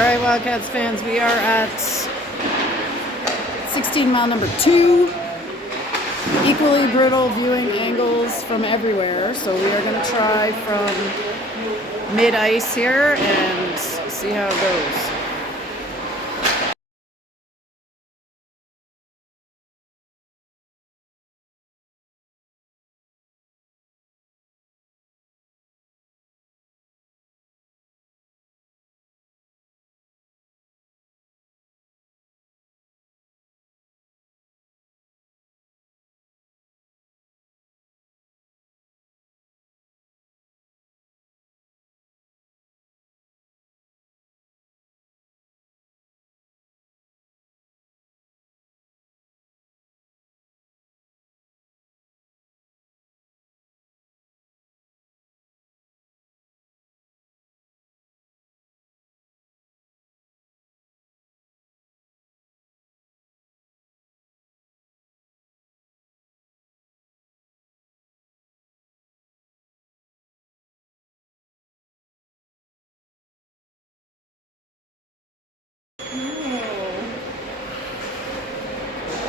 right, Wildcats fans, we are at 16 mile number 2. Equally brutal viewing angles from everywhere. So we are going to try from mid-ice here and see how it goes.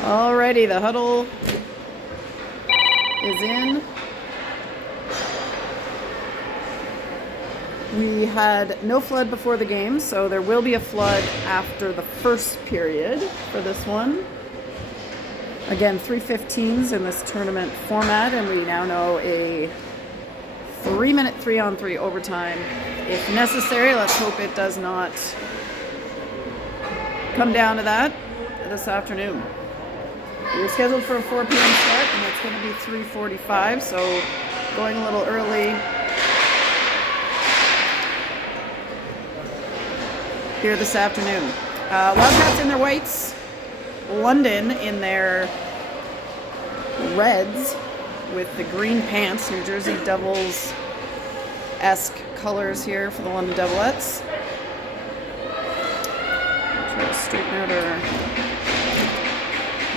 Alrighty, the huddle is in. We had no flood before the game, so there will be a flood after the first period for this one. Again, 3:15s in this tournament format, and we now know a 3-minute 3-on-3 overtime if necessary. Let's hope it does not come down to that this afternoon. We were scheduled for a 4 p.m. start, and it's going to be 3:45, so going a little early here this afternoon. Wildcats in their whites, London in their reds with the green pants, New Jersey Devils-esque colors here for the London Devilettes. Try to straighten out our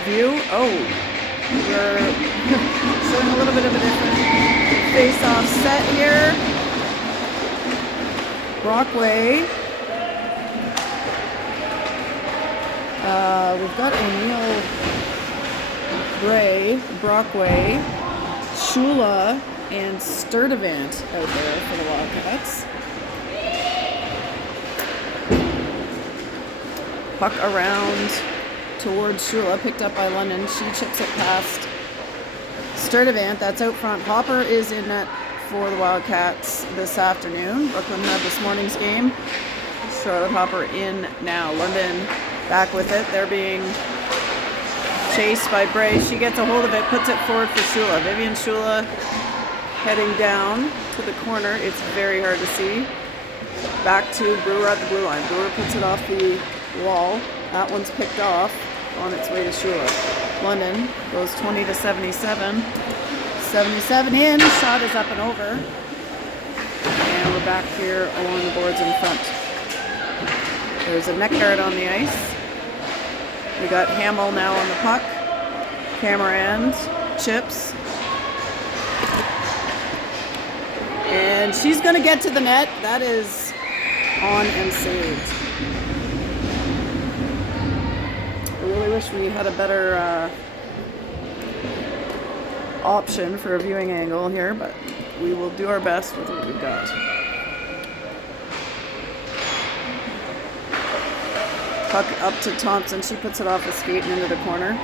view. Oh, we're showing a little bit of a different face-off set here. Brockway. We've got O'Neill, Gray, Brockway, Shula, and Sturdivant out there for the Wildcats. Puck around towards Shula, picked up by London. She chips it past Sturdivant. That's out front. Hopper is in net for the Wildcats this afternoon. Brooklyn had this morning's game. Charlotte Hopper in now. London back with it. They're being chased by Bray. She gets a hold of it, puts it forward for Shula. Vivian Shula heading down to the corner. It's very hard to see. Back to Brewer at the blue line. Brewer puts it off the wall. That one's picked off on its way to Shula. London goes 20 to 77. 77 in. Shot is up and over. And we're back here along the boards in front. There's a neck guard on the ice. We got Hamill now on the puck. Camerand chips. And she's going to get to the net. That is on and saved. I really wish we had a better option for a viewing angle here, but we will do our best with what we've got. Puck up to Thompson. She puts it off the skate and into the corner.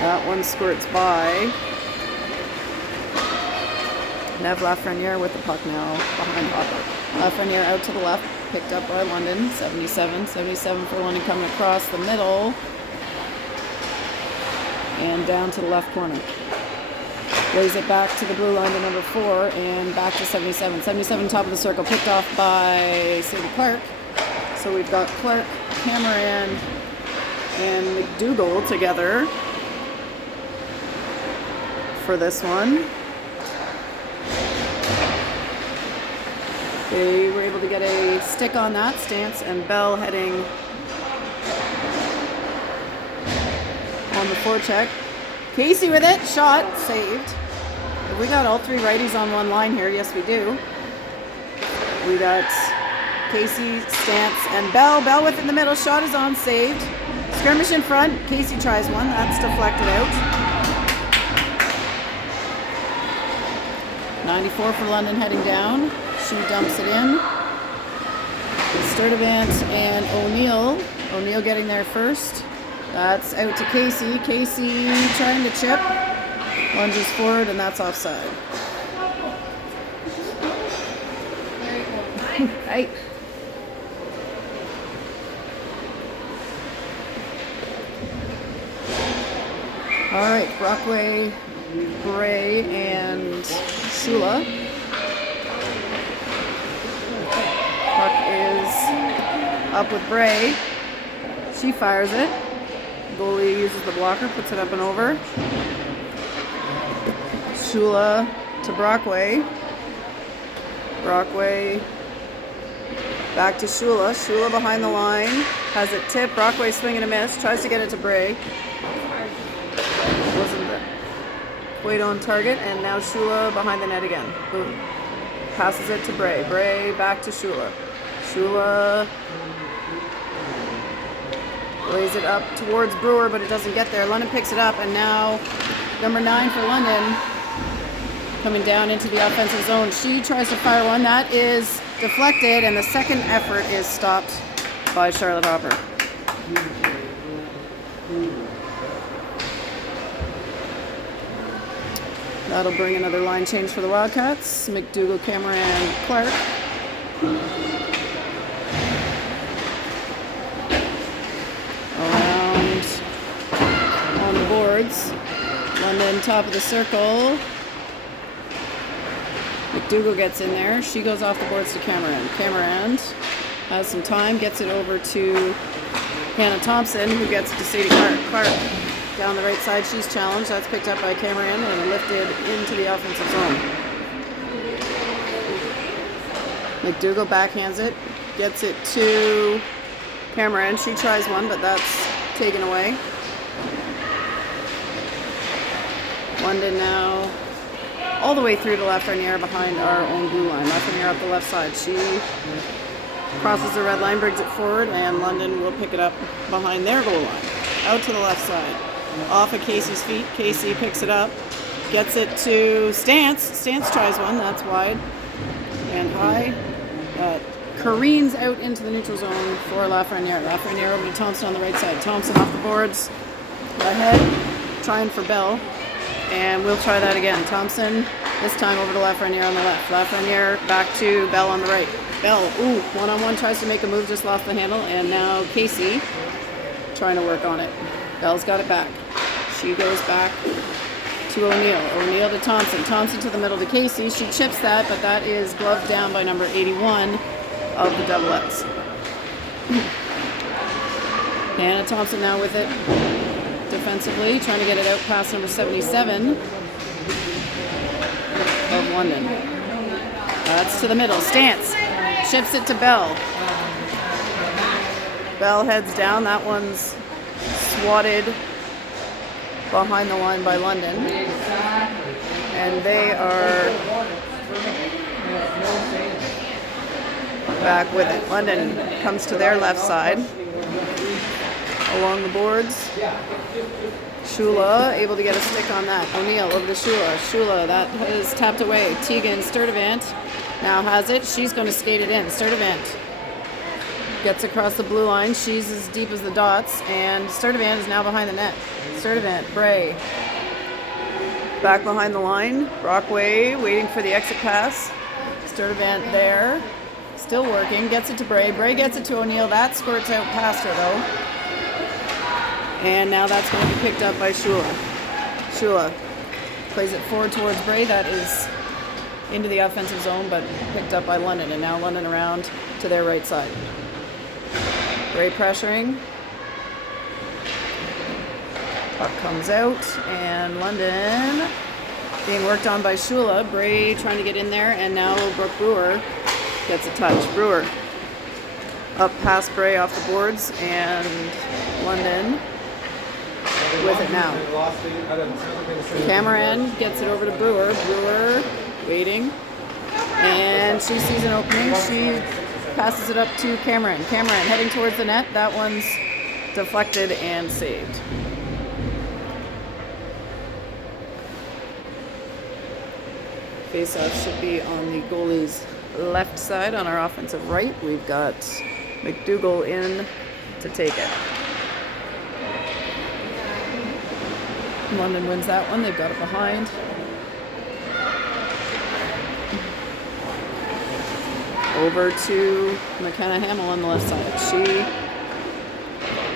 That one squirts by. Nev Lafreniere with the puck now behind Hopper. Lafreniere out to the left, picked up by London. 77 for London coming across the middle. And down to the left corner. Lays it back to the blue line to number 4 and back to 77. 77 top of the circle, picked off by Sadie Clark. So we've got Clark, Cameron, and McDougall together for this one. They were able to get a stick on that. Stance and Bell heading on the forecheck. Casey with it, shot, saved. Have we got all 3 righties on one line here? Yes, we do. We got Casey, stance, and Bell. Bell with it in the middle. Shot is on, saved. Skirmish in front. Casey tries one. That's deflected out. 94 for London heading down. She dumps it in. Sturtevant and O'Neill. O'Neill getting there first. That's out to Casey. Casey trying to chip. Lunges forward, and that's offside. Right. All right, Brockway, Bray, and Shula. Puck is up with Bray. She fires it. Goalie uses the blocker, puts it up and over. Shula to Brockway. Brockway back to Shula. Shula behind the line. Has it tipped. Brockway swing and a miss. Tries to get it to Bray. Wasn't quite on target. And now Shula behind the net again. Boom. Passes it to Bray. Bray back to Shula. Shula lays it up towards Brewer, but it doesn't get there. London picks it up, and now number 9 for London coming down into the offensive zone. She tries to fire one. That is deflected, and the second effort is stopped by Charlotte Hopper. That'll bring another line change for the Wildcats. McDougall, Cameron, Clark. Around on the boards. London top of the circle. McDougall gets in there. She goes off the boards to Cameron. Cameron has some time, gets it over to Hannah Thompson, who gets it to Sadie Clark. Clark down the right side. She's challenged. That's picked up by Cameron and lifted into the offensive zone. McDougall backhands it. Gets it to Cameron. She tries one, but that's taken away. London now all the way through to Lafreniere behind our own blue line. Lafreniere up the left side. She crosses the red line, brings it forward, and London will pick it up behind their goal line. Out to the left side. Off of Casey's feet. Casey picks it up. Gets it to Stance. Stance tries one. That's wide and high. Careens out into the neutral zone for Lafreniere. Lafreniere over to Thompson on the right side. Thompson off the boards. Ahead. Trying for Bell. And we'll try that again. Thompson, this time over to Lafreniere on the left. Lafreniere back to Bell on the right. Bell, ooh, one-on-one, tries to make a move, just lost the handle. And now Casey trying to work on it. Bell's got it back. She goes back to O'Neill. O'Neill to Thompson. Thompson to the middle to Casey. She chips that, but that is gloved down by number 81 of the Doublettes. Hannah Thompson now with it defensively, trying to get it out past number 77 of London. That's to the middle. Stance chips it to Bell. Bell heads down. That one's swatted behind the line by London. And they are back with it. London comes to their left side along the boards. Shula able to get a stick on that. O'Neill over to Shula. Shula, that is tapped away. Tegan Sturtevant now has it. She's going to skate it in. Sturtevant gets across the blue line. She's as deep as the dots, and Sturtevant is now behind the net. Sturtevant, Bray back behind the line. Brockway waiting for the exit pass. Sturtevant there, still working. Gets it to Bray. Bray gets it to O'Neill. That squirts out past her though. And now that's going to be picked up by Shula. Shula plays it forward towards Bray. That is into the offensive zone, but picked up by London. And now London around to their right side. Bray pressuring. Puck comes out, and London being worked on by Shula. Bray trying to get in there, and now Brooke Brewer gets a touch. Brewer up past Bray off the boards, and London with it now. Cameron gets it over to Brewer. Brewer waiting, and she sees an opening. She passes it up to Cameron. Cameron heading towards the net. That one's deflected and saved. Face-off should be on the goalie's left side. On our offensive right, we've got McDougall in to take it. London wins that one. They've got it behind. Over to McKenna Hamill on the left side. She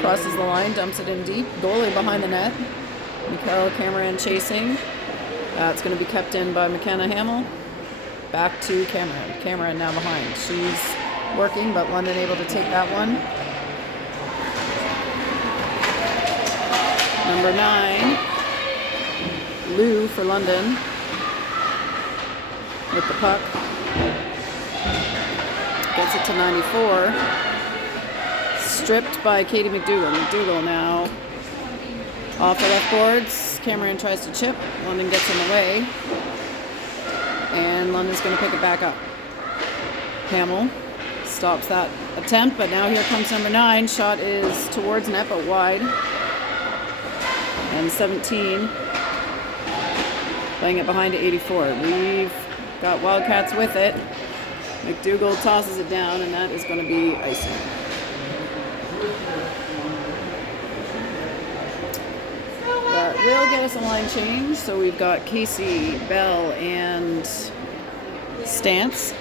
crosses the line, dumps it in deep. Goalie behind the net. Mikael Cameron chasing. It's going to be kept in by McKenna Hamill. Back to Cameron. Cameron now behind. She's working, but London able to take that one. Number 9, Lou for London with the puck. Gets it to 94. Stripped by Katie McDougall. McDougall now off the left boards. Cameron tries to chip. London gets in the way. And London's going to pick it back up. Hamill stops that attempt, but now here comes number 9. Shot is towards net, but wide. And 17. Playing it behind to 84. We've got Wildcats with it. McDougall tosses it down, and that is going to be icing. That will get us a line change. So we've got Casey, Bell, and Stantz.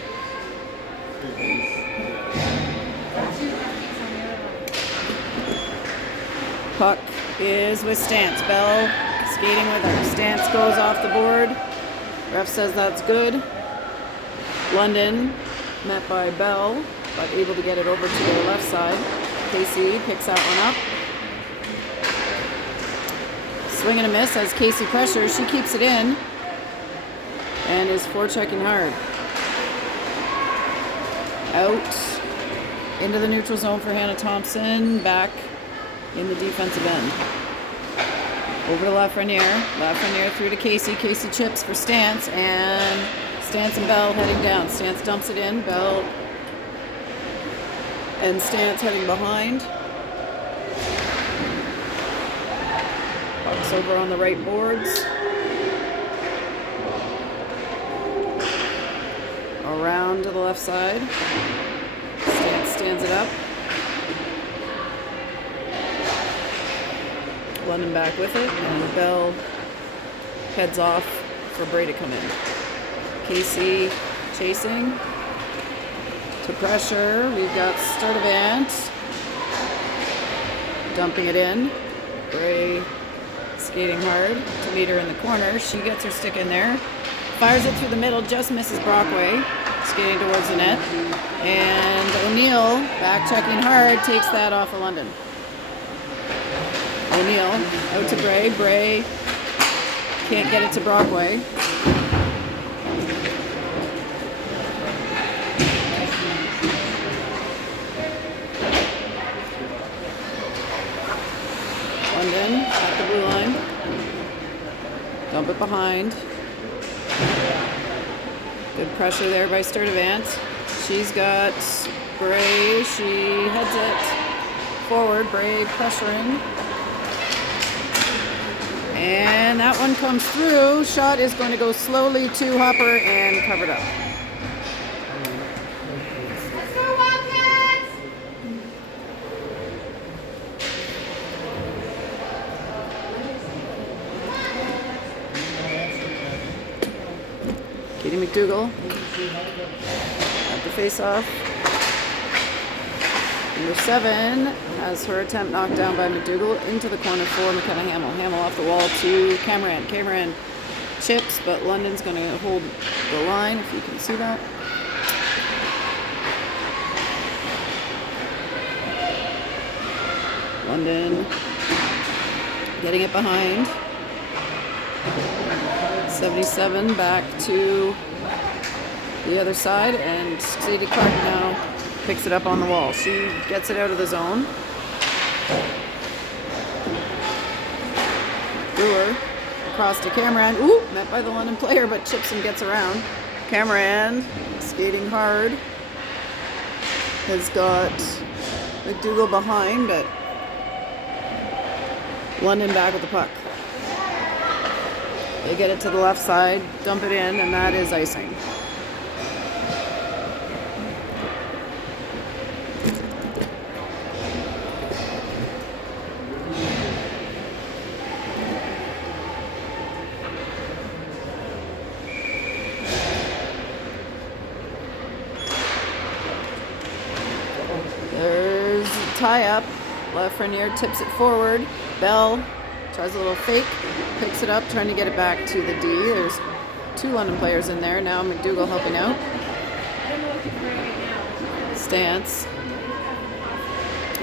Puck is with Stantz. Bell skating with her. Stantz goes off the board. Ref says that's good. London met by Bell, but able to get it over to their left side. Casey picks that one up. Swing and a miss as Casey pressures. She keeps it in and is forechecking hard. Out into the neutral zone for Hannah Thompson. Back in the defensive end. Over to Lafreniere. Lafreniere through to Casey. Casey chips for Stantz, and Stantz and Bell heading down. Stantz dumps it in. Bell and Stantz heading behind. Puck's over on the right boards. Around to the left side. Stantz stands it up. London back with it, and Bell heads off for Bray to come in. Casey chasing to pressure. We've got Sturdivant dumping it in. Bray skating hard to meet her in the corner. She gets her stick in there, fires it through the middle, just misses Brockway, skating towards the net. And O'Neill, back checking hard, takes that off of London. O'Neill out to Bray. Bray can't get it to Brockway. London at the blue line. Dump it behind. Good pressure there by Sturdivant. She's got Bray. She heads it forward. Bray pressuring. And that one comes through. Shot is going to go slowly to Hopper and covered up. Let's go Wildcats! Katie McDougall at the face-off. Number 7 has her attempt knocked down by McDougall into the corner for McKenna Hamill. Hamill off the wall to Cameron. Cameron chips, but London's going to hold the line, if you can see that. London getting it behind. 77 back to the other side, and Sadie Clark now picks it up on the wall. She gets it out of the zone. Brewer across to Cameron. Ooh, met by the London player, but chips and gets around. Cameron skating hard. has got McDougall behind, but London back with the puck. They get it to the left side, dump it in, and that is icing. There's a tie-up. Lafreniere tips it forward. Bell tries a little fake, picks it up, trying to get it back to the D. There's 2 London players in there. Now McDougall helping out. Stance.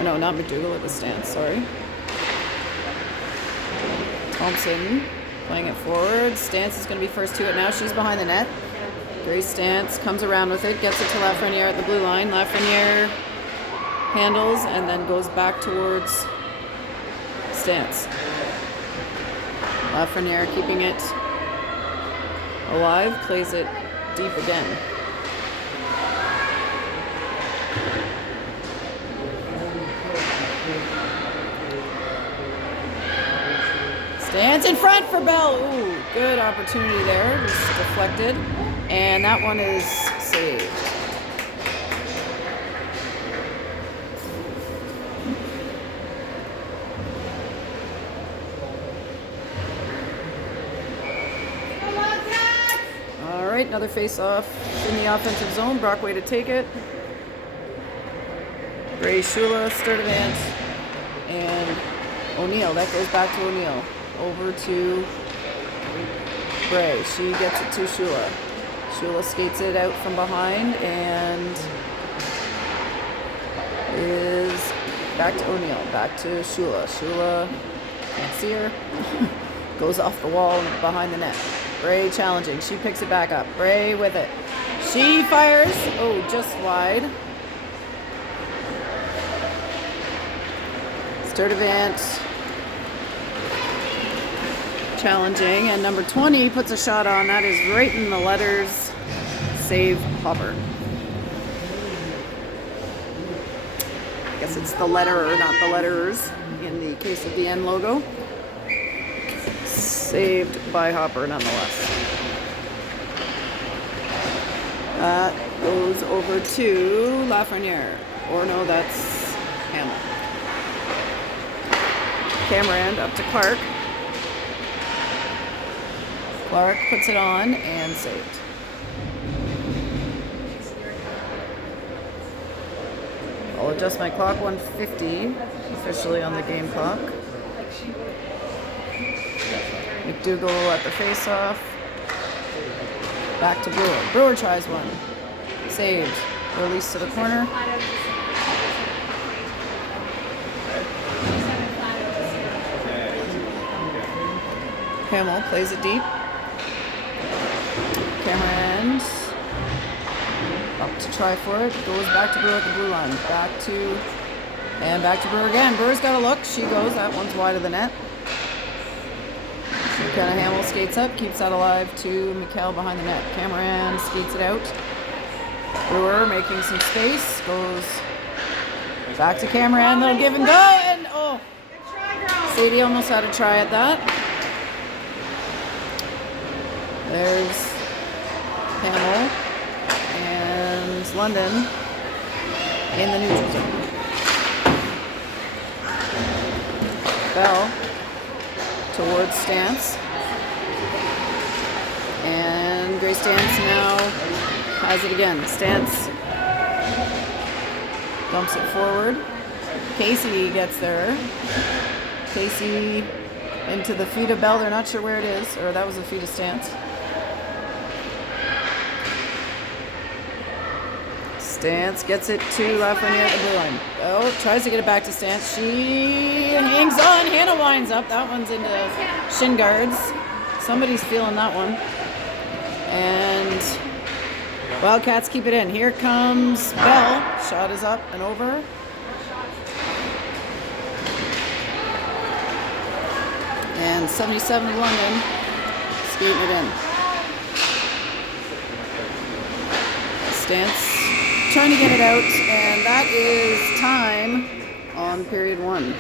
No, not McDougall, it was Stance, sorry. Thompson playing it forward. Stance is going to be first to it now. She's behind the net. Grace Stance comes around with it, gets it to Lafreniere at the blue line. Lafreniere handles and then goes back towards Stance. Lafreniere keeping it alive, plays it deep again. Stance in front for Bell. Ooh, good opportunity there, just deflected. And that one is saved. All right, another face-off in the offensive zone. Brockway to take it. Ray Shula, Sturdivant, and O'Neill. That goes back to O'Neill. Over to Bray. She gets it to Shula. Shula skates it out from behind and is back to O'Neill. Back to Shula. Shula, can't see her. Goes off the wall behind the net. Bray challenging. She picks it back up. Bray with it. She fires. Oh, just wide. Sturdivant challenging, and number 20 puts a shot on. That is right in the letters. Save Hopper. I guess it's the letterer, not the letterers, in the case of the N logo. Saved by Hopper nonetheless. That goes over to Lafreniere. Or no, that's Hamill. Cameron up to Clark. Clark puts it on and saved. I'll adjust my clock. 1:50 officially on the game clock. McDougall at the face-off. Back to Brewer. Brewer tries one. Saved. Release to the corner. Hamill plays it deep. Cameron up to try for it. Goes back to Brewer at the blue line. Back to Brewer again. Brewer's got a look. She goes. That one's wide of the net. Kind of Hamill skates up, keeps that alive to Mikkel behind the net. Cameron skates it out. Brewer making some space. Goes back to Cameron. They'll give and go. And oh, Sadie almost had a try at that. There's Hamill and London in the neutral zone. Bell towards Stance. And Grace Stance now has it again. Stance dumps it forward. Casey gets there. Casey into the feet of Bell. They're not sure where it is. Or that was the feet of Stance. Stance gets it to Lafreniere at the blue line. Oh, tries to get it back to Stance. She hangs on. Hannah winds up. That one's into shin guards. Somebody's feeling that one. And Wildcats keep it in. Here comes Bell. Shot is up and over. And 77 of London skating it in. Stance trying to get it out, and that is time on period 1.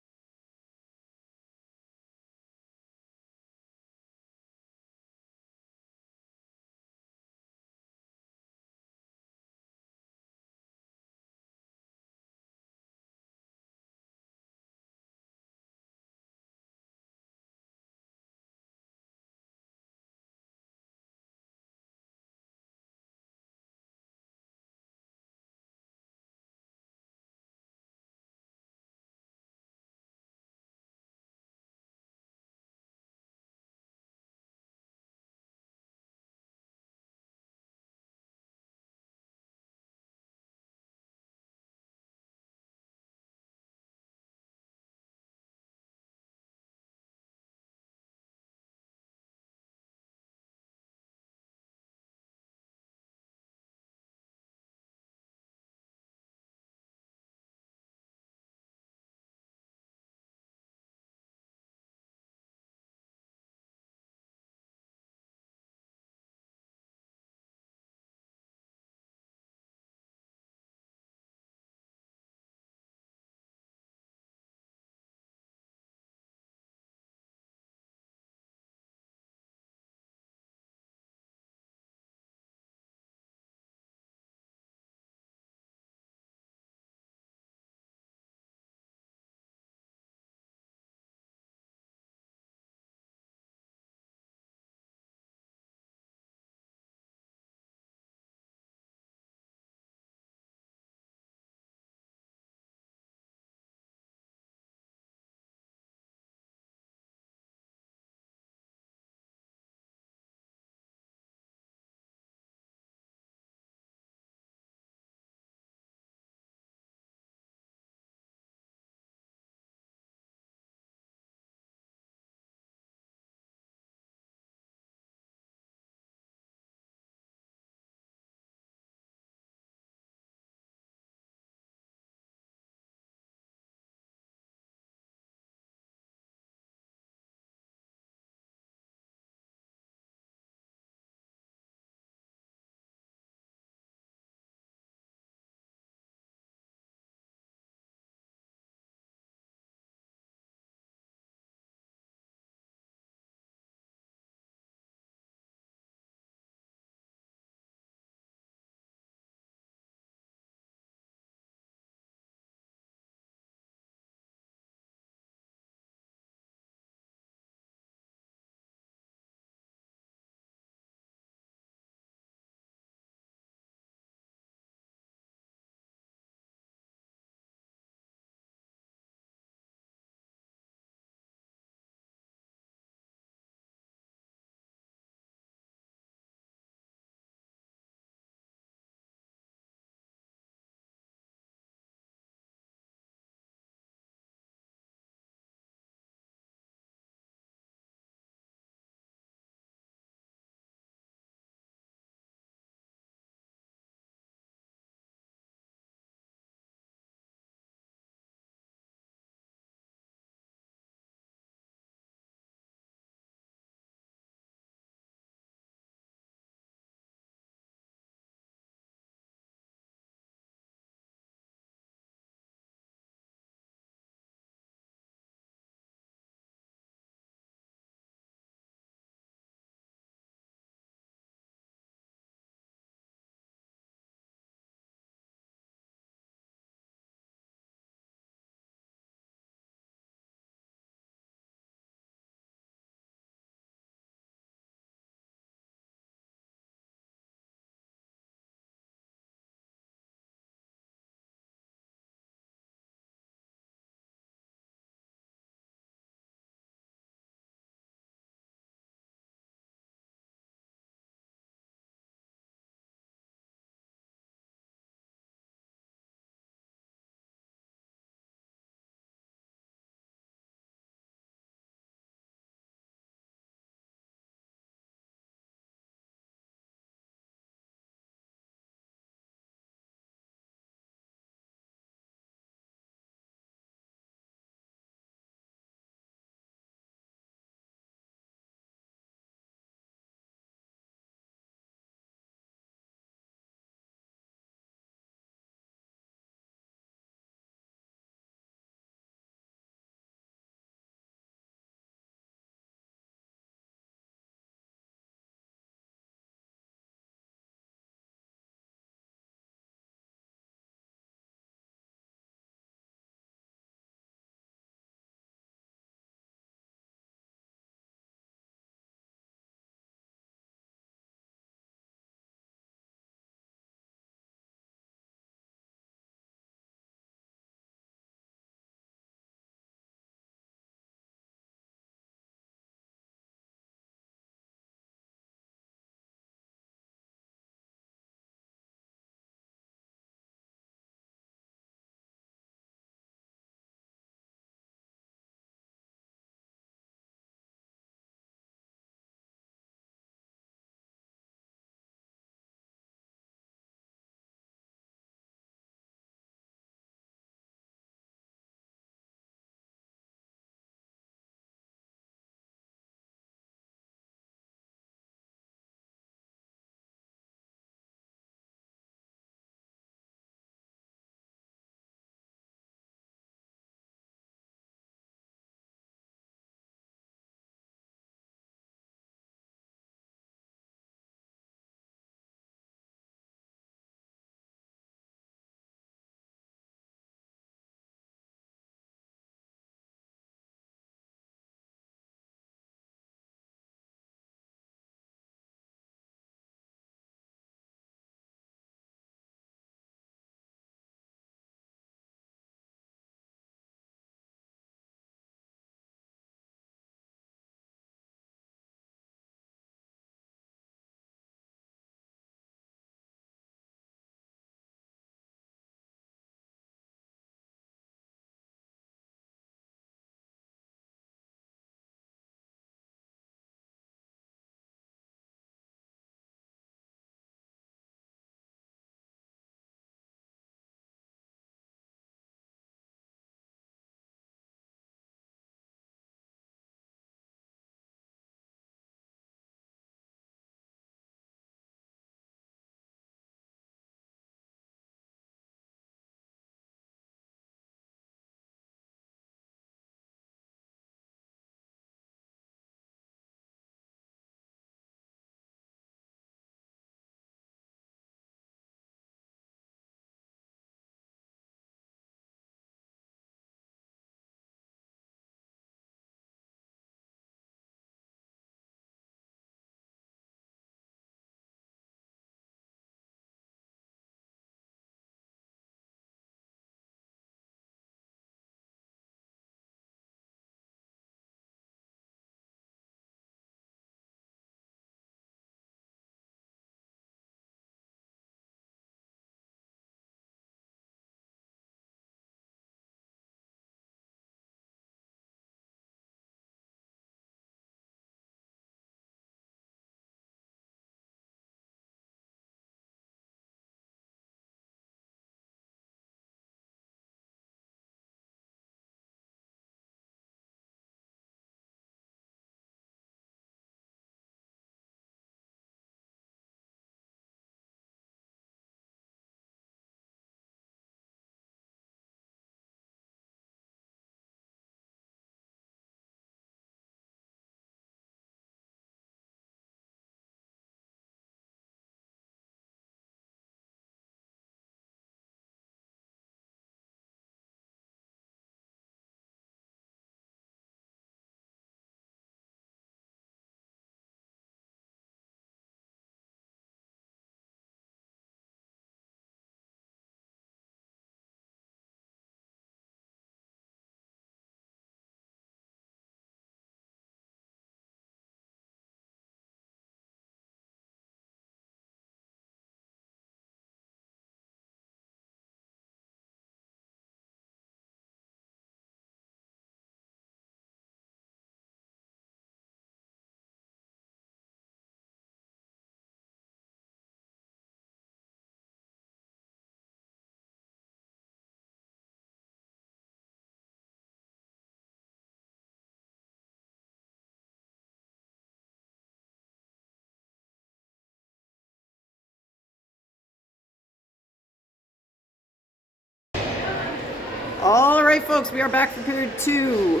All right, folks, we are back for period 2.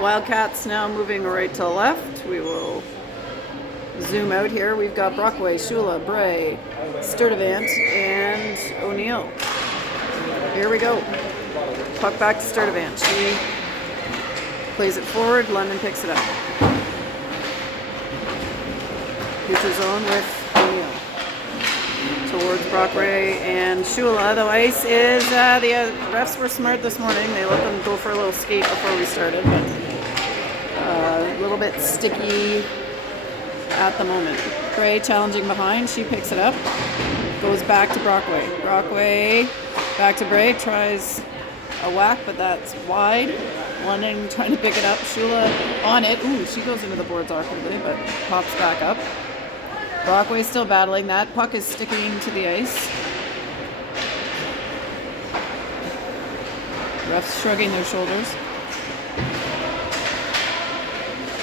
Wildcats now moving right to left. We will zoom out here. We've got Brockway, Shula, Bray, Sturdivant, and O'Neill. Here we go. Puck back to Sturdivant. She plays it forward. London picks it up. Future zone with O'Neill. Towards Brockway and Shula. The ice is, the refs were smart this morning. They let them go for a little skate before we started, but a little bit sticky at the moment. Bray challenging behind. She picks it up. Goes back to Brockway. Brockway back to Bray. Tries a whack, but that's wide. London trying to pick it up. Shula on it. Ooh, she goes into the boards awkwardly, but pops back up. Brockway still battling. That puck is sticking to the ice. Refs shrugging their shoulders.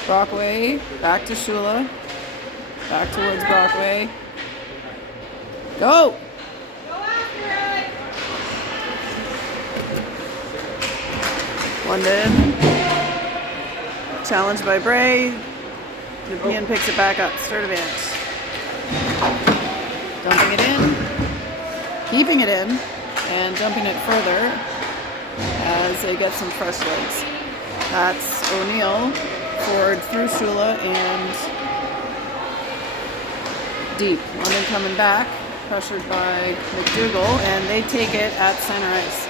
Brockway back to Shula. Back towards Brockway. Go! London. Challenged by Bray. Nepean picks it back up. Sturdivant. Dumping it in. Keeping it in. And dumping it further as they get some fresh legs. That's O'Neill. Forward through Shula and deep. London coming back. Pressured by McDougall. And they take it at center ice.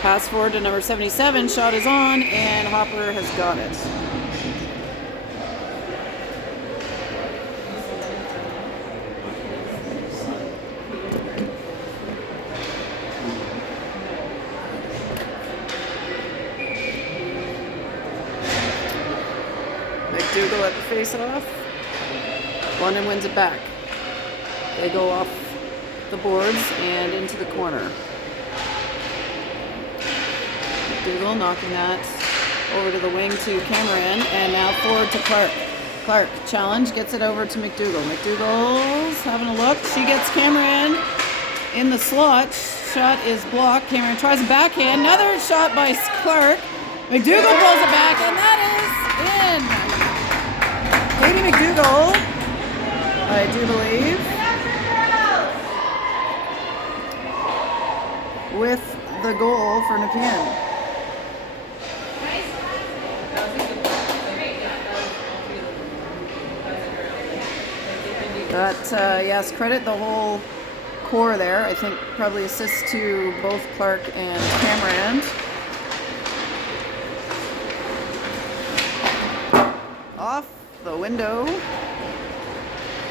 Pass forward to number 77. Shot is on, and Hopper has got it. McDougall at the face-off. London wins it back. They go off the boards and into the corner. McDougall knocking that over to the wing to Cameron, and now forward to Clark. Clark, challenge, gets it over to McDougall. McDougall's having a look. She gets Cameron in the slot. Shot is blocked. Cameron tries a backhand. Another shot by Clark. McDougall pulls it back, and that is in. Katie McDougall, I do believe, with the goal for Nepean. But yes, credit the whole core there. I think probably assists to both Clark and Cameron. Off the window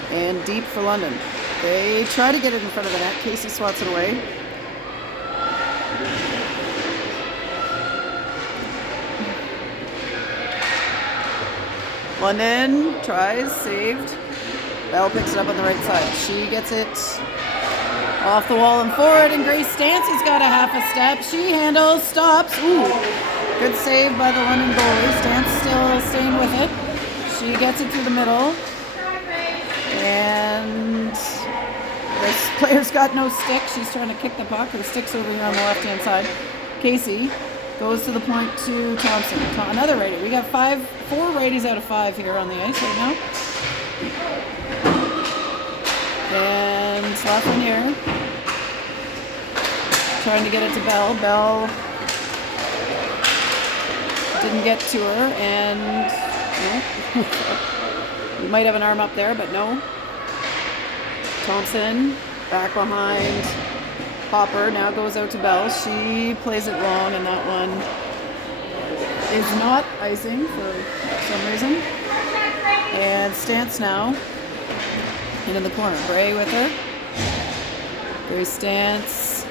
and deep for London. They try to get it in front of the net. Casey swats it away. London tries, saved. Bell picks it up on the right side. She gets it off the wall and forward, and Grace Stancy's got a half a step. She handles, stops. Ooh, good save by the London goalie. Stance still staying with it. She gets it through the middle. And this player's got no stick. She's trying to kick the puck. Her stick's over here on the left-hand side. Casey goes to the point to Thompson. Another righty. We got 4 righties out of 5 here on the ice right now. And Lafreniere trying to get it to Bell. Bell didn't get to her, and no. We might have an arm up there, but no. Thompson back behind Hopper, now goes out to Bell. She plays it long, and that one is not icing for some reason. And Stance now into the corner. Bray with her. Bray Stance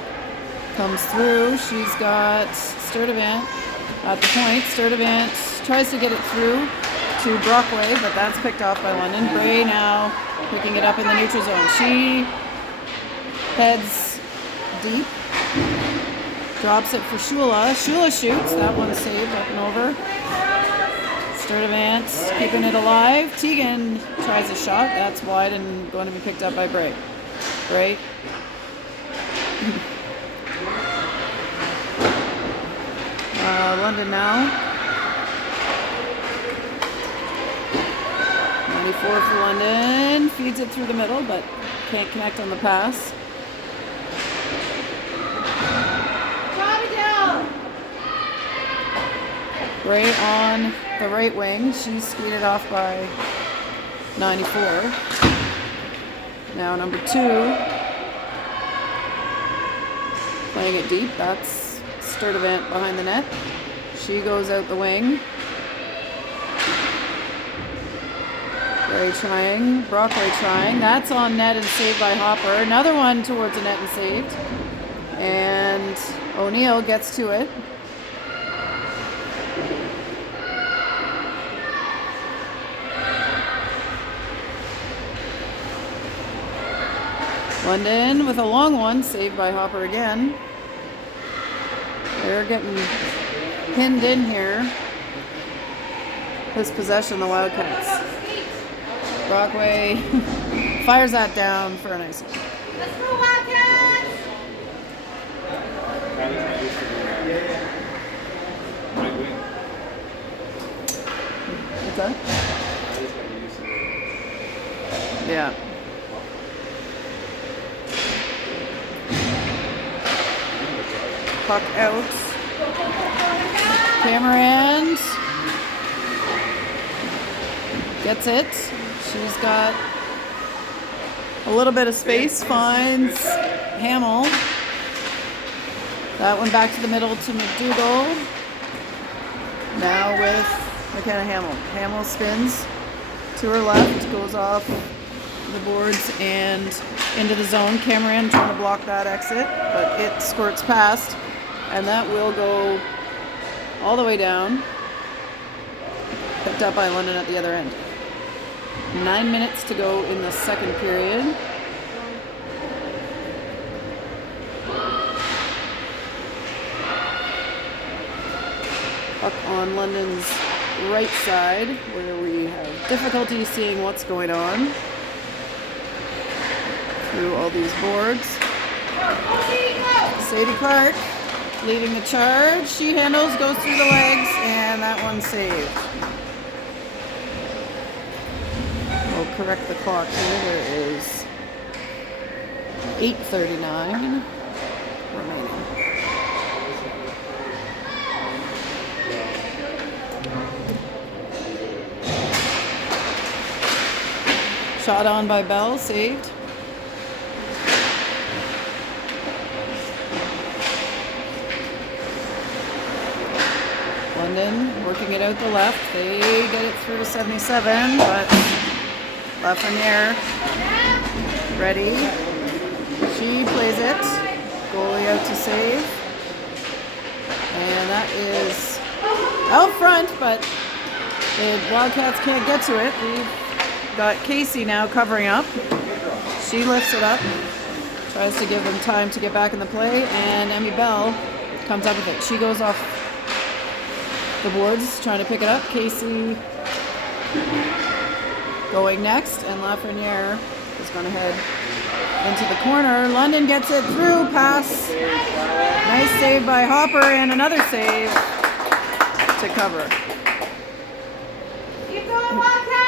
comes through. She's got Sturdivant at the point. Sturdivant tries to get it through to Brockway, but that's picked off by London. Bray now picking it up in the neutral zone. She heads deep. Drops it for Shula. Shula shoots. That one's saved up and over. Sturdivant keeping it alive. Teagan tries a shot. That's wide and going to be picked up by Bray. Bray London now. 94 for London. Feeds it through the middle, but can't connect on the pass. Right on the right wing. She's skated off by 94. Now number 2. Playing it deep. That's Sturdivant behind the net. She goes out the wing. Ray trying. Brockway trying. That's on net and saved by Hopper. Another one towards the net and saved. And O'Neill gets to it. London with a long one, saved by Hopper again. They're getting pinned in here. This possession, the Wildcats. Brockway fires that down for an ice. Let's go, Wildcats! What's that? Yeah. Puck out. Cameron gets it. She's got a little bit of space, finds Hamill. That one back to the middle to McDougall. Now with McKenna Hamill. Hamill spins to her left, goes off the boards and into the zone. Cameron trying to block that exit, but it squirts past, and that will go all the way down. Picked up by London at the other end. 9 minutes to go in the second period. Up on London's right side, where we have difficulty seeing what's going on through all these boards. Sadie Clark leading the charge. She handles, goes through the legs, and that one's saved. We'll correct the clock here. There is 8:39 remaining. Shot on by Bell, saved. London working it out the left. They get it through to 77, but Lafreniere ready. She plays it. Goalie out to save. And that is out front, but the Wildcats can't get to it. We've got Casey now covering up. She lifts it up, tries to give them time to get back in the play, and Emmy Bell comes up with it. She goes off the boards, trying to pick it up. Casey going next, and Lafreniere is going to head into the corner. London gets it through, pass. Nice save by Hopper, and another save to cover. Keep going, Wildcats!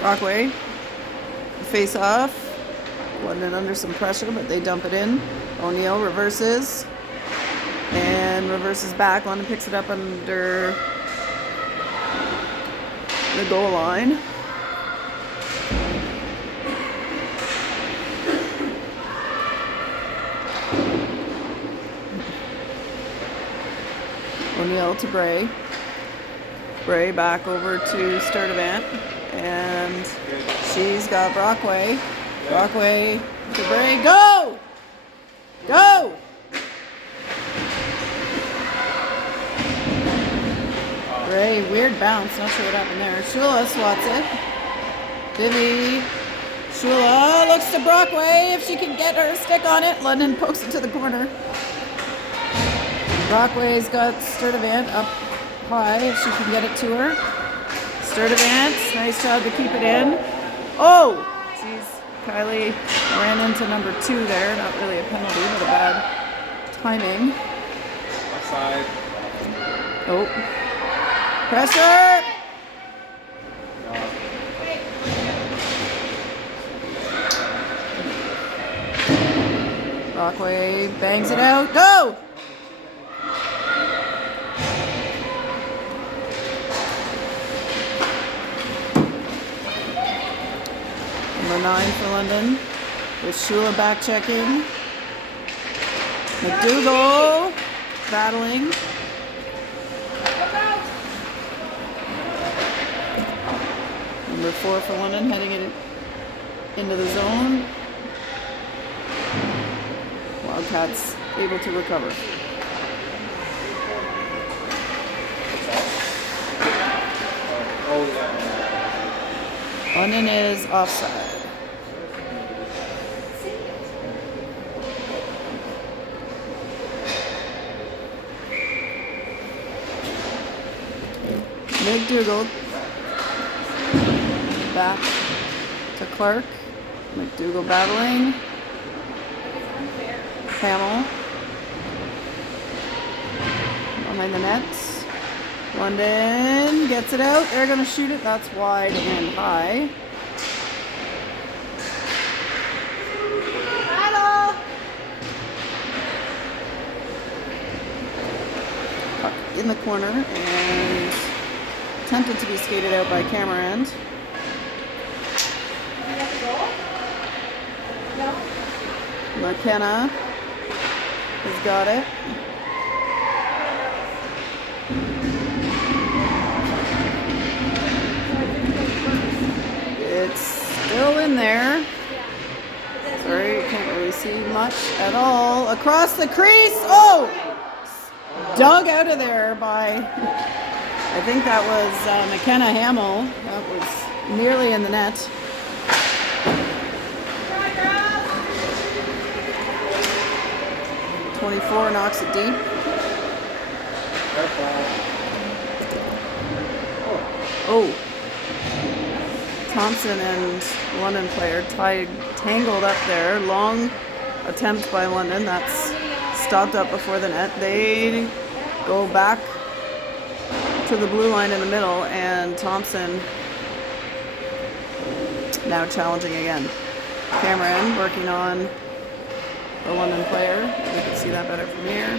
Brockway, face off. London under some pressure, but they dump it in. O'Neill reverses and reverses back. London picks it up under the goal line. O'Neill to Bray. Bray back over to Sturdivant. And she's got Brockway. Brockway to Bray. Go! Go! Bray, weird bounce. Not sure what happened there. Shula swats it. Vivi. Shula looks to Brockway if she can get her stick on it. London pokes it to the corner. Brockway's got Sturdivant up high if she can get it to her. Sturdivant, nice job to keep it in. Oh! Jeez, Kylie ran into number 2 there. Not really a penalty, but a bad timing. Offside. Oh. Pressure! Brockway bangs it out. Go! Number 9 for London. With Shula back checking. McDougall battling. Number 4 for London heading it into the zone. Wildcats able to recover. London is offside. McDougall back to Clark. McDougall battling. Hamill behind the net. London gets it out. They're going to shoot it. That's wide and high. Battle! Puck in the corner and attempted to be skated out by Camerand. McKenna has got it. It's still in there. Sorry, can't really see much at all. Across the crease. Oh! Dug out of there by, I think that was McKenna Hamill. That was nearly in the net. 24 knocks it deep. Oh. Thompson and London player tangled up there. Long attempt by London. That's stopped up before the net. They go back to the blue line in the middle, and Thompson now challenging again. Cameron working on the London player. You can see that better from here.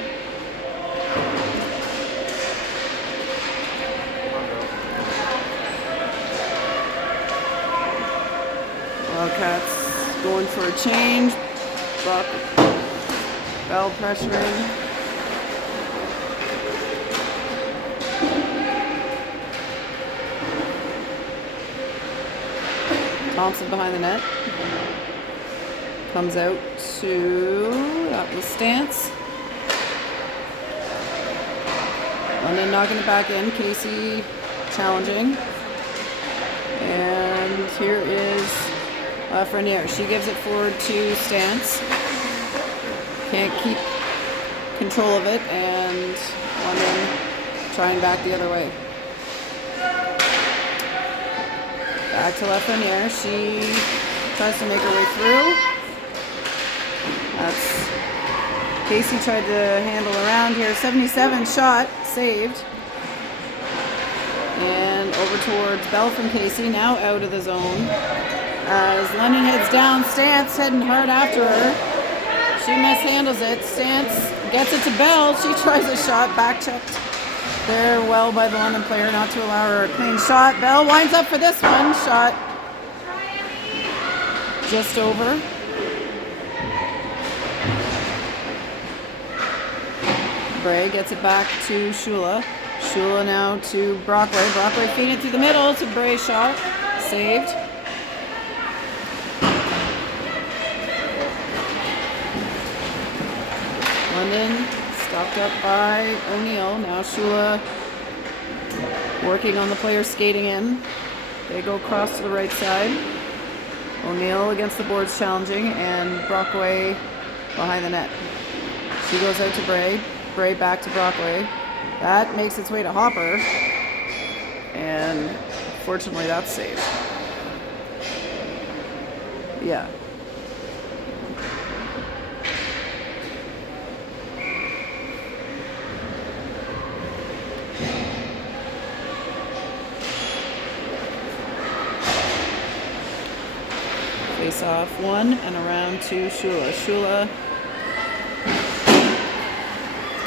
Wildcats going for a change. Buck, Bell pressuring. Thompson behind the net. Comes out to, that was Stance. London knocking it back in. Casey challenging. And here is Frenier. She gives it forward to Stance. Can't keep control of it, and London trying back the other way. Back to Lafreniere. She tries to make her way through. That's Casey tried to handle around here. 77 shot, saved. And over towards Bell from Casey, now out of the zone. As London heads down, Stance heading hard after her. She mishandles it. Stance gets it to Bell. She tries a shot, back checked there well by the London player not to allow her a clean shot. Bell winds up for this one. Shot just over. Bray gets it back to Shula. Shula now to Brockway. Brockway feeding it through the middle to Bray. Shot saved. London stopped up by O'Neill. Now Shula working on the player skating in. They go across to the right side. O'Neill against the boards challenging, and Brockway behind the net. She goes out to Bray. Bray back to Brockway. That makes its way to Hopper. And fortunately that's saved. Yeah. Face off 1 and around to Shula. Shula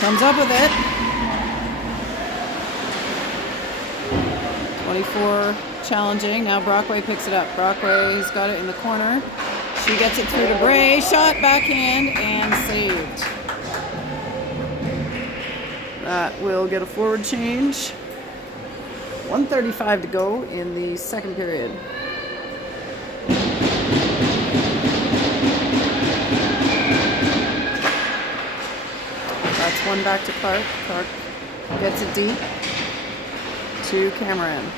comes up with it. 24 challenging. Now Brockway picks it up. Brockway's got it in the corner. She gets it through to Bray. Shot backhand and saved. That will get a forward change. 1:35 to go in the second period. That's 1 back to Clark. Clark gets it deep to Cameron.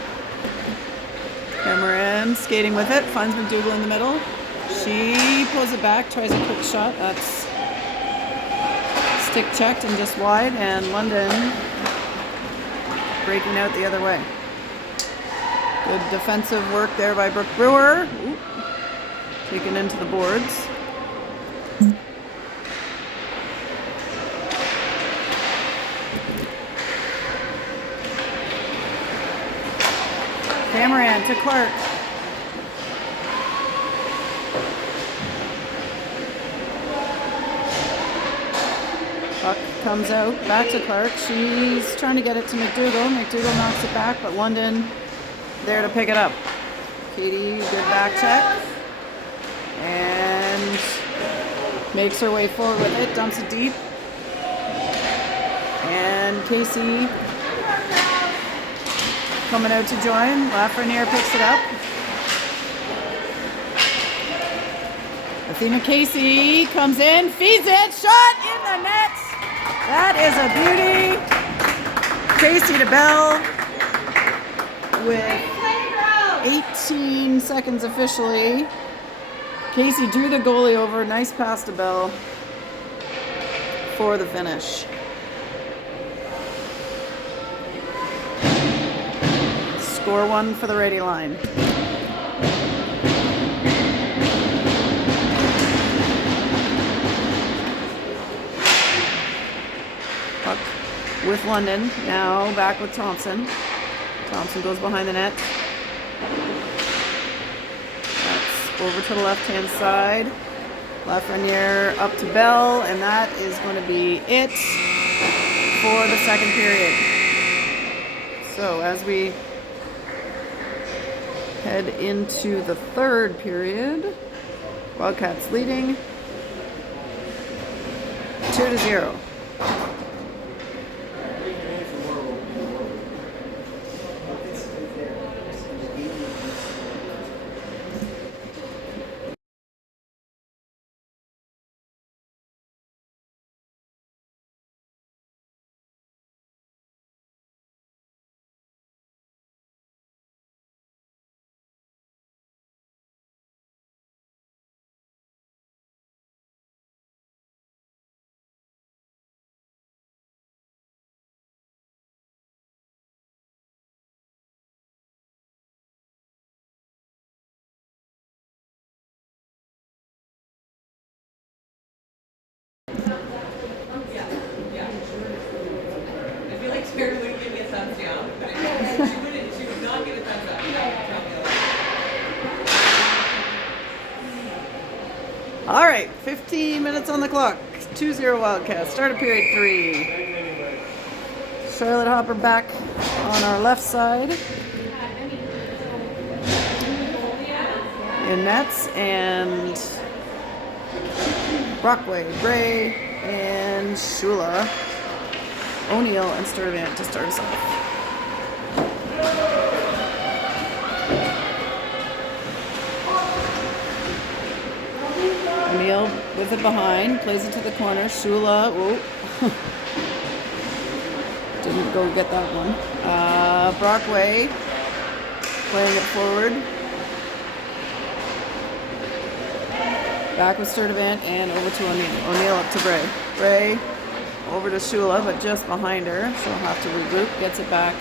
Cameron skating with it, finds McDougall in the middle. She pulls it back, tries a quick shot. That's stick checked and just wide, and London breaking out the other way. Good defensive work there by Brooke Brewer. Ooh. Taken into the boards. Cameron to Clark. Puck comes out, back to Clark. She's trying to get it to McDougall. McDougall knocks it back, but London there to pick it up. Katie, good back check. And makes her way forward with it, dumps it deep. And Casey coming out to join. Lafreniere picks it up. Athena Casey comes in, feeds it, shot in the net. That is a beauty. Casey to Bell with 18 seconds officially. Casey drew the goalie over. Nice pass to Bell for the finish. Score 1 for the Ready line. Puck with London. Now back with Thompson. Thompson goes behind the net. That's over to the left-hand side. Lafreniere up to Bell, and that is going to be it for the second period. So as we head into the third period, Wildcats leading 2-0. Terry wouldn't give me a thumbs down, but she would not give a thumbs up. All right, 15 minutes on the clock. 2-0 Wildcats. Start of period 3. Charlotte Hopper back on our left side in nets, and Brockway, Bray, and Shula, O'Neill, and Sturtevant to start us off. O'Neill with it behind, plays it to the corner. Shula, whoa. Didn't go get that one. Brockway playing it forward. Back with Sturtevant and over to O'Neill. O'Neill up to Bray. Bray over to Shula, but just behind her. She'll have to regroup. Gets it back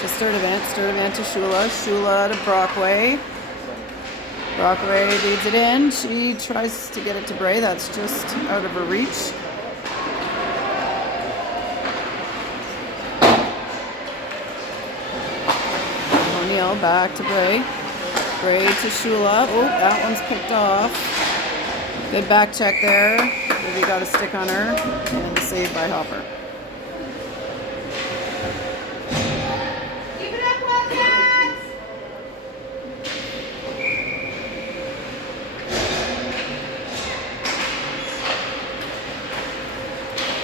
to Sturdivant. Sturdivant to Shula. Shula to Brockway. Brockway leads it in. She tries to get it to Bray. That's just out of her reach. O'Neill back to Bray. Bray to Shula. Oh, that one's picked off. Good back check there. Maybe got a stick on her. And a save by Hopper. Keep it up, Wildcats!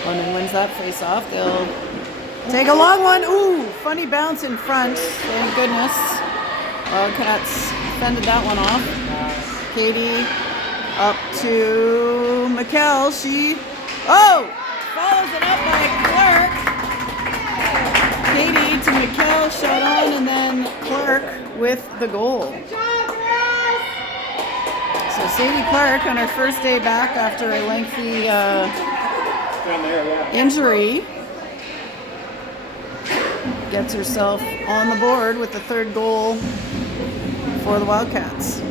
London wins that face-off. They'll take a long one. Ooh, funny bounce in front. Thank goodness. Wildcats fended that one off. Katie up to Mikkel. She, follows it up by Clark. Katie to Mikkel, shot on, and then Clark with the goal. Good job, girls! So Sadie Clark on her first day back after a lengthy Down there, yeah. injury gets herself on the board with the third goal for the Wildcats.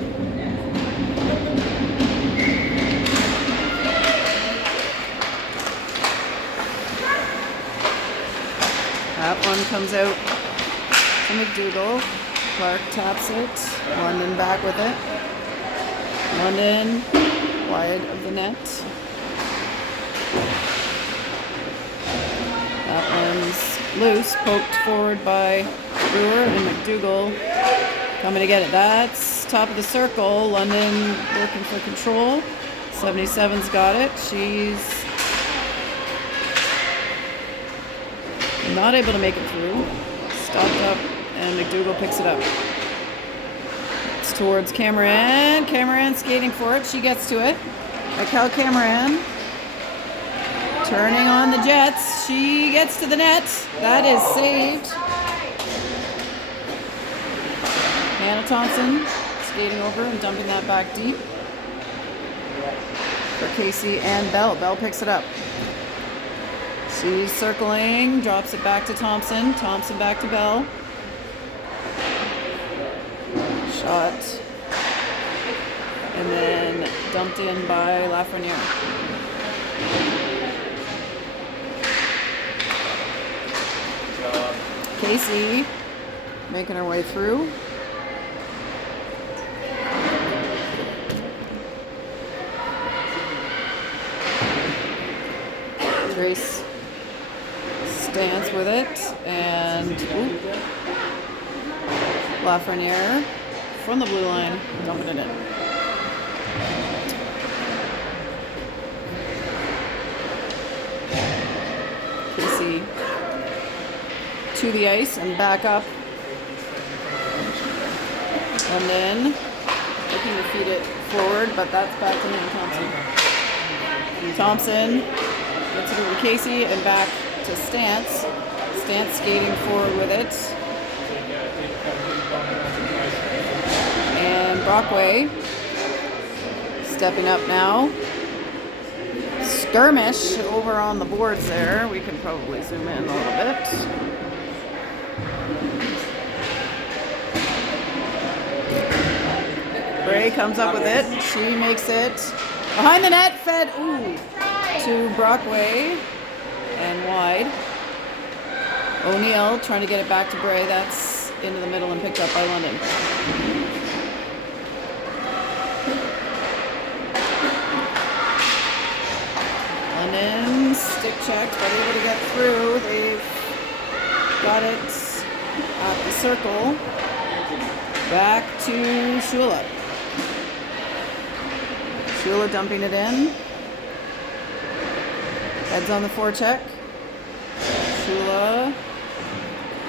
That one comes out to McDougall. Clark taps it. London back with it. London wide of the net. That one's loose, poked forward by Brewer, and McDougall coming to get it. That's top of the circle. London working for control. 77's got it. She's not able to make it through. Stopped up, and McDougall picks it up. It's towards Cameron. Cameron skating for it. She gets to it. Raquel Cameron turning on the Jets. She gets to the net. That is saved. Hannah Thompson skating over and dumping that back deep for Casey and Bell. Bell picks it up. She's circling, drops it back to Thompson. Thompson back to Bell. Shot. And then dumped in by Lafreniere. Casey making her way through. Grace stands with it, and Lafreniere from the blue line, dumping it in. Casey to the ice and back up. And then looking to feed it forward, but that's back to Hannah Thompson. Thompson gets it over to Casey and back to Stance. Stance skating forward with it. And Brockway stepping up now. Skirmish over on the boards there. We can probably zoom in a little bit. Bray comes up with it. She makes it behind the net, fed to Brockway and wide. O'Neill trying to get it back to Bray. That's into the middle and picked up by London. London stick checked, but able to get through. They've got it at the circle. Back to Shula. Shula dumping it in. Heads on the forecheck. Shula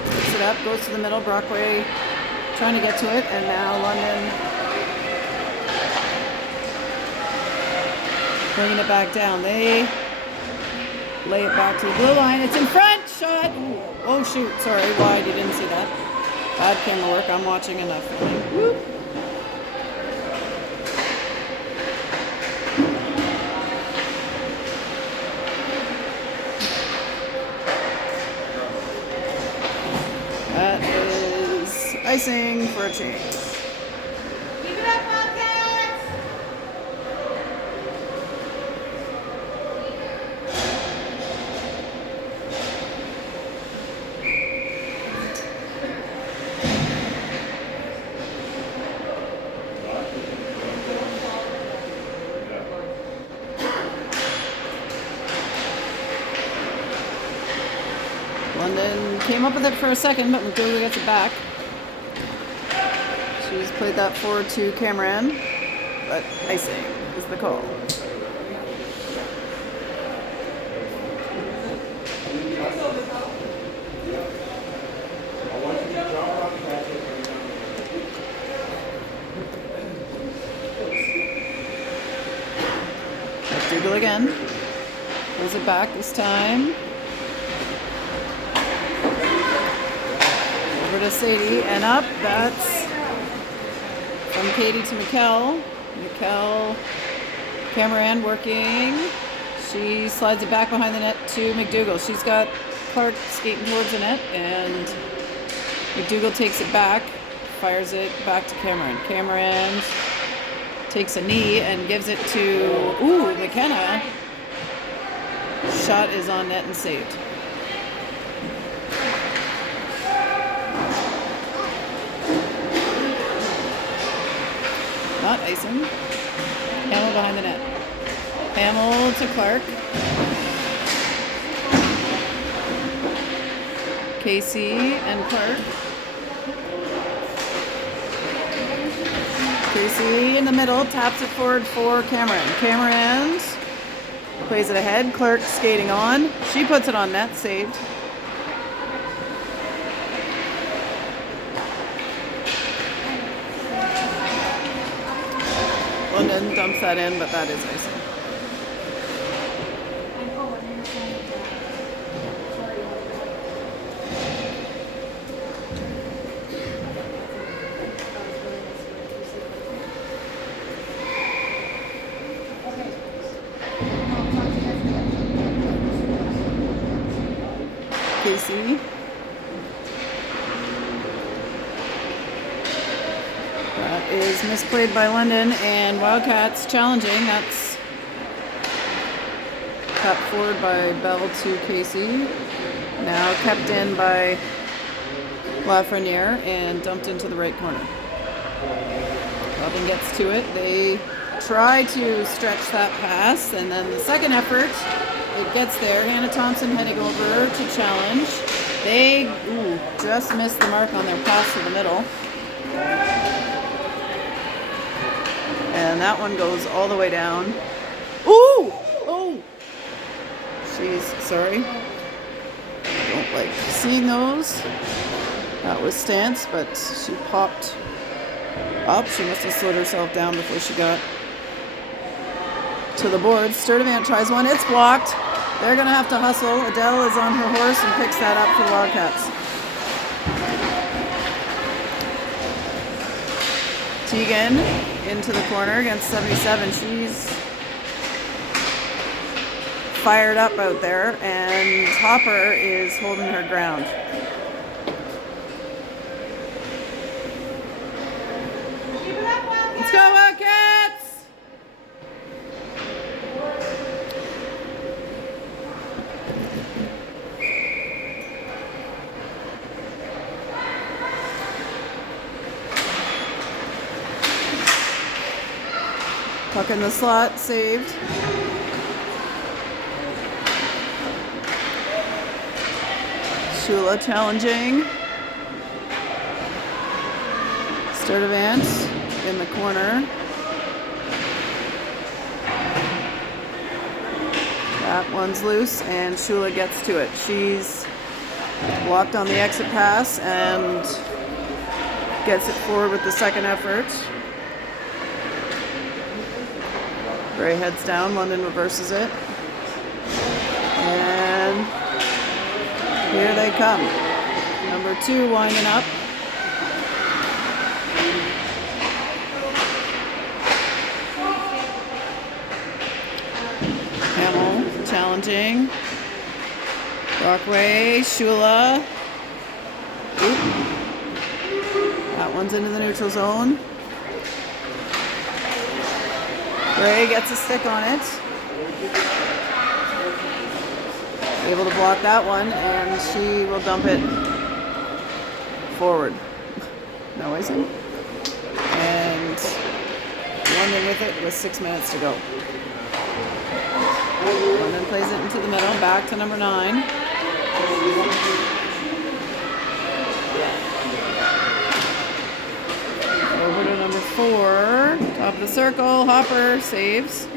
picks it up, goes to the middle. Brockway trying to get to it, and now London bringing it back down. They lay it back to the blue line. It's in front. Shot. Ooh. Oh shoot! Sorry, wide. You didn't see that. Bad camera work. I'm watching enough. Woo. icing for a change. Keep it up, Wildcats! London came up with it for a second, but McDougal gets it back. She's played that forward to Cameron, but icing is the call. McDougal again. Pulls it back this time. Over to Sadie and up. That's from Katie to Mikkel. Mikkel, Cameron working. She slides it back behind the net to McDougal. She's got Clark skating towards the net, and McDougal takes it back, fires it back to Cameron. Cameron takes a knee and gives it to, McKenna. Shot is on net and saved. Not icing. Hamill behind the net. Hamill to Clark. Casey and Clark. Casey in the middle, taps it forward for Cameron. Cameron plays it ahead. Clark skating on. She puts it on net, saved. London dumps that in, but that is icing. Casey. That is misplayed by London, and Wildcats challenging. That's cut forward by Bell to Casey. Now kept in by Lafreniere and dumped into the right corner. Robin gets to it. They try to stretch that pass, and then the second effort, it gets there. Hannah Thompson heading over to challenge. They just missed the mark on their pass to the middle. And that one goes all the way down. Ooh! Oh! She's sorry. Don't like seeing those. That was Stance, but she popped up. She must have slowed herself down before she got to the board. Sturdivant tries one. It's blocked. They're going to have to hustle. Adele is on her horse and picks that up for the Wildcats. Tegan into the corner against 77. She's fired up out there, and Hopper is holding her ground. Let's go, Wildcats! Puck in the slot, saved. Shula challenging. Sturdivant in the corner. That one's loose, and Shula gets to it. She's blocked on the exit pass and gets it forward with the second effort. Gray heads down, London reverses it. And here they come. Number 2 winding up. Hamill challenging. Brockway, Shula. Oop. That one's into the neutral zone. Ray gets a stick on it. Able to block that one, and she will dump it forward. No icing. And London with it with 6 minutes to go. London plays it into the middle, back to number 9. Over to number 4. Top of the circle, Hopper saves.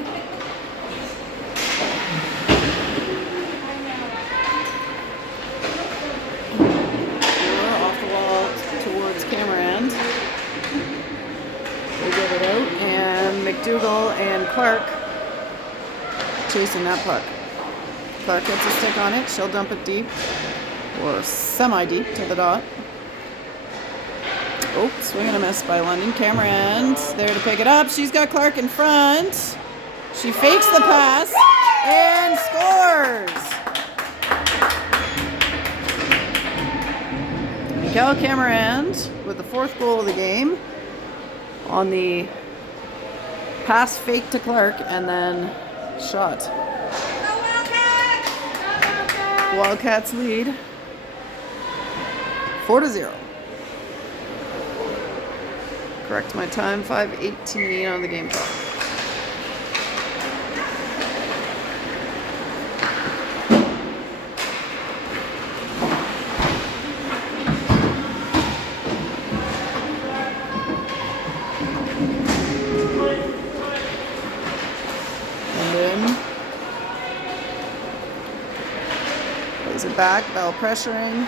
Off the wall towards Cameron. They get it out, and McDougall and Clark chasing that puck. Clark gets a stick on it. She'll dump it deep, or semi-deep to the dot. Oh, swing and a miss by London. Cameron's there to pick it up. She's got Clark in front. She fakes the pass and scores. Mikael Cameron with the 4th goal of the game on the pass fake to Clark and then shot. Wildcats lead 4-0. Correct my time, 5:18 on the game clock. And then plays it back, Bell pressuring.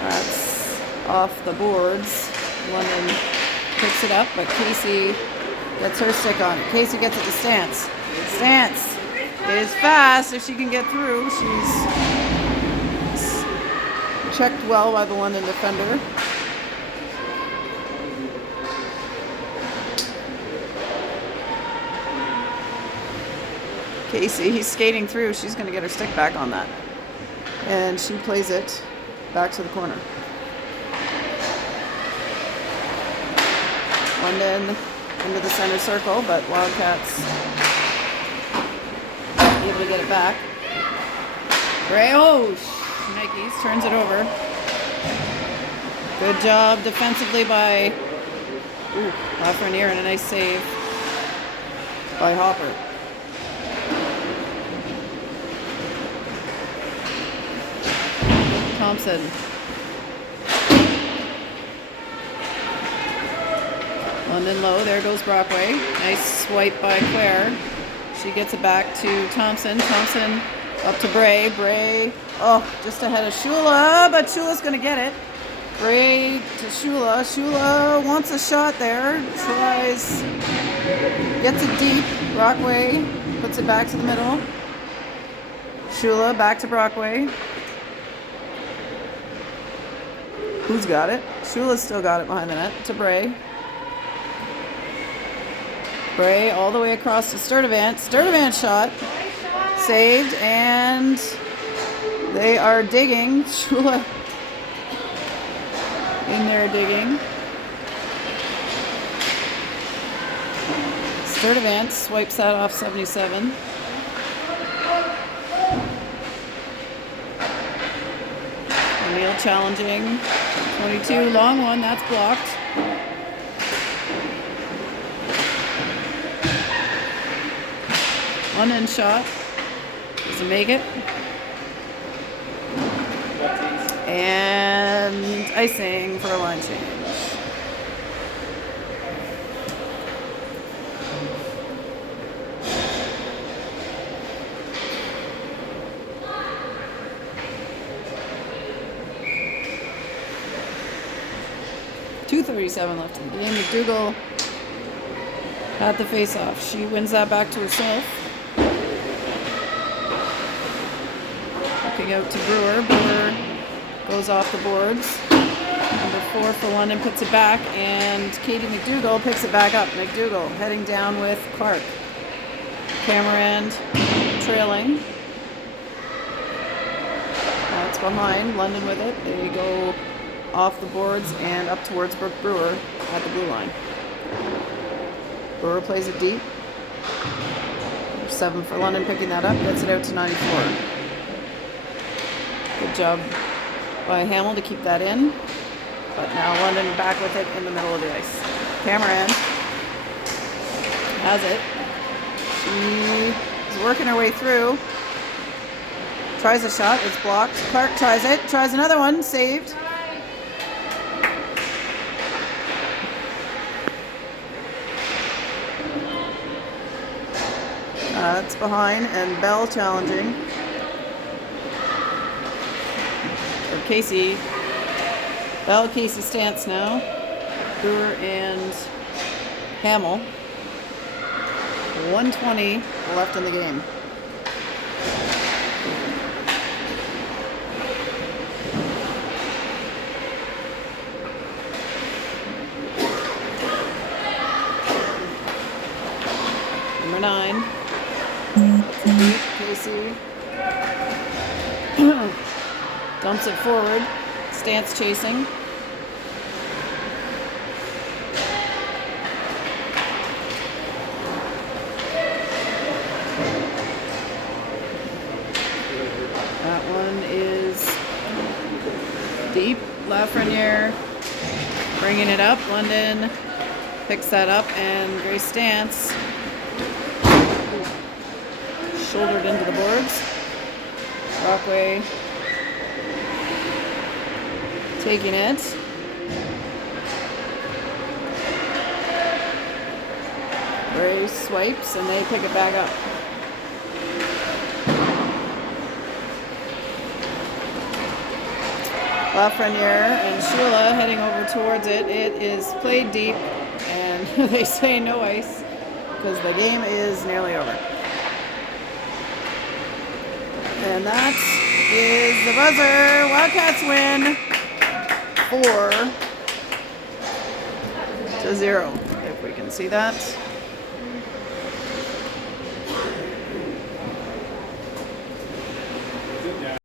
That's off the boards. London picks it up, but Casey gets her stick on it. Casey gets it to Stance. Stance is fast if she can get through. She's checked well by the London defender. Casey, he's skating through. She's going to get her stick back on that. And she plays it back to the corner. London into the center circle, but Wildcats able to get it back. Gray, oh, Nikes turns it over. Good job defensively by Lafreniere, and a nice save by Hopper. Thompson. London low, there goes Brockway. Nice swipe by Claire. She gets it back to Thompson. Thompson up to Bray. Bray, oh, just ahead of Shula, but Shula's going to get it. Bray to Shula. Shula wants a shot there. Tries, gets it deep. Brockway puts it back to the middle. Shula back to Brockway. Who's got it? Shula's still got it behind the net to Bray. Bray all the way across to Sturdivant. Sturdivant shot. Saved, and they are digging. Shula in there digging. Sturdivant swipes that off 77. O'Neill challenging. 22, long one, that's blocked. London shot. Doesn't make it. And icing for a line change. .237 left in the game. McDougall had the face-off. She wins that back to herself. Looking out to Brewer. Brewer goes off the boards. Number 4 for London puts it back, and Katie McDougall picks it back up. McDougall heading down with Clark. Cameron trailing. That's behind. London with it. They go off the boards and up towards Brooke Brewer at the blue line. Brewer plays it deep. 7 for London picking that up, gets it out to 94. Good job by Hamill to keep that in. But now London back with it in the middle of the ice. Cameron has it. She is working her way through. Tries a shot, it's blocked. Clark tries it, tries another one, saved. That's behind, and Bell challenging. Or Casey. Bell, Casey Stance now. Brewer and Hamill. 1:20 left in the game. Number 9. Casey dumps it forward. Stance chasing. That one is deep. Lafreniere bringing it up. London picks that up, and Grace Stance shouldered into the boards. Rockway taking it. Ray swipes and they pick it back up. Lafreniere and Sheila heading over towards it. It is played deep, and they say no ice because the game is nearly over. And that is the buzzer. Wildcats win 4-0. If we can see that.